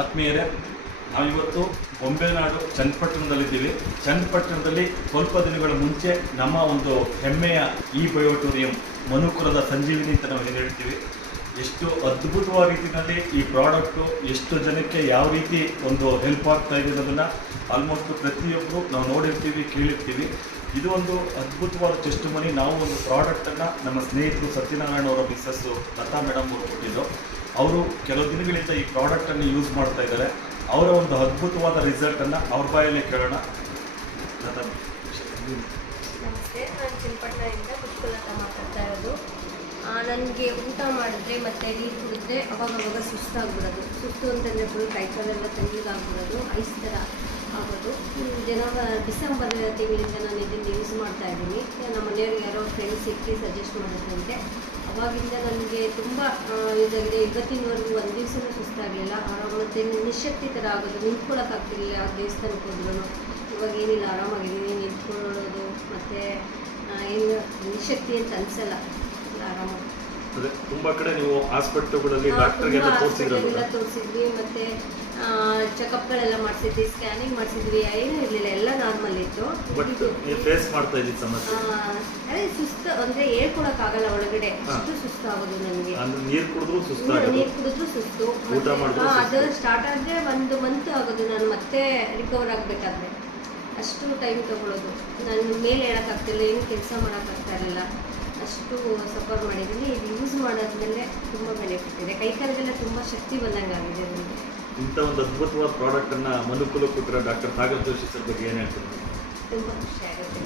ಆತ್ಮೀಯರೇ, ನಾವಿವತ್ತು ಬೊಂಬೆನಾಡು ಚನ್ನಪಟ್ಟಣದಲ್ಲಿದ್ದೀವಿ. ಚನ್ನಪಟ್ಟಣದಲ್ಲಿ ಸ್ವಲ್ಪ ದಿನಗಳ ಮುಂಚೆ ನಮ್ಮ ಒಂದು ಹೆಮ್ಮೆಯ ಈ ಬಯೋಟೋರಿಯಂ ಮನುಕುಲದ ಸಂಜೀವಿನಿ ಅಂತ ನಾವು ಏನು ಹೇಳ್ತೀವಿ, ಎಷ್ಟು ಅದ್ಭುತವಾದ ರೀತಿಯಲ್ಲಿ ಈ ಪ್ರಾಡಕ್ಟು ಎಷ್ಟು ಜನಕ್ಕೆ ಯಾವ ರೀತಿ ಒಂದು ಹೆಲ್ಪ್ ಆಗ್ತಾ ಇದೆ ಅನ್ನೋದನ್ನು ಆಲ್ಮೋಸ್ಟ್ ಪ್ರತಿಯೊಬ್ಬರು ನಾವು ನೋಡಿರ್ತೀವಿ, ಕೇಳಿರ್ತೀವಿ. ಇದು ಒಂದು ಅದ್ಭುತವಾದ ಟೆಸ್ಟ್ ಮನಿ. ನಾವು ಒಂದು ಪ್ರಾಡಕ್ಟನ್ನು ನಮ್ಮ ಸ್ನೇಹಿತರು ಸತ್ಯನಾರಾಯಣ ಅವರ ಮಿಸ್ಸಸ್ಸು ಲತಾ ಮೇಡಮ್ ಅವರು ಕೊಟ್ಟಿದ್ದು. ಅವರು ಕೆಲವು ದಿನಗಳಿಂದ ಈ ಪ್ರಾಡಕ್ಟನ್ನು ಯೂಸ್ ಮಾಡ್ತಾ ಇದ್ದಾರೆ. ಅವರ ಒಂದು ಅದ್ಭುತವಾದ ರಿಸಲ್ಟನ್ನು ಅವ್ರ ಬಾಯಲ್ಲೇ ಕೇಳೋಣ. ಲತಾ, ನಮಸ್ತೆ, ನಾನು ಚನ್ನಪಟ್ಟಣದಿಂದ ಪುಷ್ಪಲತಾ ಮಾತಾಡ್ತಾ ಇರೋದು. ನನಗೆ ಊಟ ಮಾಡಿದ್ರೆ ಮತ್ತು ನೀರು ಕುಡಿದ್ರೆ ಅವಾಗವಾಗ ಸುಸ್ತಾಗ್ಬಿಡೋದು. ಸುಸ್ತು ಅಂತಂದರೆ ಫುಲ್ ಕೈಕಾಲೆಲ್ಲ ತಣ್ಣಗಾಗ್ಬಿಡೋದು, ಐಸ್ ಥರ ಆಗೋದು. ಡಿಸೆಂಬರ್ ತಿಂಗಳಿಂದ ನಾನು ಇದನ್ನು ಯೂಸ್ ಮಾಡ್ತಾ ಇದ್ದೀನಿ. ನಮ್ಮ ಮನೆಯವ್ರಿಗೆ ಯಾರೋ ಫ್ರೆಂಡ್ಸ್ ಸಿಕ್ಕಿ ಸಜೆಸ್ಟ್ ಮಾಡಿದ್ರಂತೆ. ಅವಾಗಿಂದ ನನಗೆ ತುಂಬ ಇದಾಗಿದೆ. ಇವತ್ತಿನವರೆಗೂ ಒಂದು ದಿವಸನೂ ಸುಸ್ತಾಗಲಿಲ್ಲ. ಮತ್ತು ನಿಶಕ್ತಿ ಥರ ಆಗೋದು, ನಿಂತ್ಕೊಳ್ಳೋಕ್ಕಾಗ್ತಿರಲಿಲ್ಲ. ಯಾವ ದೇವಸ್ಥಾನಕ್ಕೆ ಹೋದ್ರೂ ಇವಾಗ ಏನಿಲ್ಲ, ಆರಾಮಾಗಿದ್ದೀನಿ. ನಿಂತ್ಕೊಳ್ಳೋದು ಮತ್ತು ಏನು ನಿಶಕ್ತಿ ಅಂತ ಅನಿಸಲ್ಲ, ಆರಾಮಾಗಿ. ತುಂಬ ಕಡೆ ನೀವು ಹಾಸ್ಪಿಟಲ್ಗಳಲ್ಲಿ ಡಾಕ್ಟರ್ಗೆಲ್ಲ ತೋರಿಸಿದ್ವಿ, ಮತ್ತು ಚೆಕಪ್ಗಳೆಲ್ಲ ಮಾಡಿಸಿದ್ವಿ, ಸ್ಕ್ಯಾನಿಂಗ್ ಮಾಡಿಸಿದ್ವಿ. ಏನೂ ಇರಲಿಲ್ಲ, ಎಲ್ಲ ನಾರ್ಮಲ್ ಇತ್ತು. ಫೇಸ್ ಮಾಡ್ತಾ ಇದ್ದಿದ್ದು ಸಮಸ್ಯೆ ಅದೇ ಸುಸ್ತು ಅಂದರೆ ಹೇಳ್ಕೊಳಕ್ಕಾಗಲ್ಲ, ಒಳಗಡೆ ಅಷ್ಟು ಸುಸ್ತು ಆಗೋದು ನನಗೆ. ನೀರು ಕುಡಿದ್ರು ಸುಸ್ತು. ಅದು ಸ್ಟಾರ್ಟ್ ಆದರೆ 1 ಮಂತ್ ಆಗೋದು. ನಾನು ಮತ್ತೆ ರಿಕವರ್ ಆಗಬೇಕಾದ್ರೆ ಅಷ್ಟು ಟೈಮ್ ತೊಗೊಳ್ಳೋದು. ನಾನು ಮೇಲೆ ಹೇಳೋಕ್ಕಾಗ್ತಿಲ್ಲ, ಏನು ಕೆಲಸ ಮಾಡೋಕ್ಕಾಗ್ತಾ ಇರಲಿಲ್ಲ, ಅಷ್ಟು ಸಫರ್ ಮಾಡಿದ್ದೀನಿ. ಇದು ಯೂಸ್ ಮಾಡೋದ್ಮೇಲೆ ತುಂಬ ಬೆನಿಫಿಟ್ ಇದೆ. ಕೈಕಾಲದೆಲ್ಲ ತುಂಬ ಶಕ್ತಿ ಬಂದಂಗೆ ಆಗಿದೆ ನನಗೆ. ಇಂಥ ಒಂದು ಅದ್ಭುತವಾದ ಪ್ರಾಡಕ್ಟನ್ನು ಮನುಕುಲ ಕೊಟ್ಟರೆ ಡಾಕ್ಟರ್ ಸಾಗರ್ ಜೋಶಿ ಸರ್ ಬಗ್ಗೆ ಏನು ಹೇಳ್ತಾರೆ? ತುಂಬ ಖುಷಿ ಆಗುತ್ತೆ.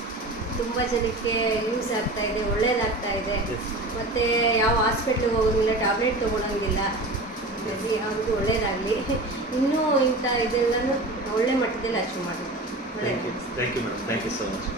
ತುಂಬ ಜನಕ್ಕೆ ಯೂಸ್ ಆಗ್ತಾ ಇದೆ, ಒಳ್ಳೇದಾಗ್ತಾ ಇದೆ. ಮತ್ತು ಯಾವ ಹಾಸ್ಪಿಟ್ಲಿಗೆ ಹೋಗೋಂಗಿಲ್ಲ, ಟ್ಯಾಬ್ಲೆಟ್ ತೊಗೊಳಂಗಿಲ್ಲ. ಅವ್ರಿಗೂ ಒಳ್ಳೇದಾಗಲಿ. ಇನ್ನೂ ಇಂಥ ಇದೆಲ್ಲನೂ ಒಳ್ಳೆ ಮಟ್ಟದಲ್ಲಿ ಅಚೀವ್ ಮಾಡಿ. Thank you madam, thank you so much.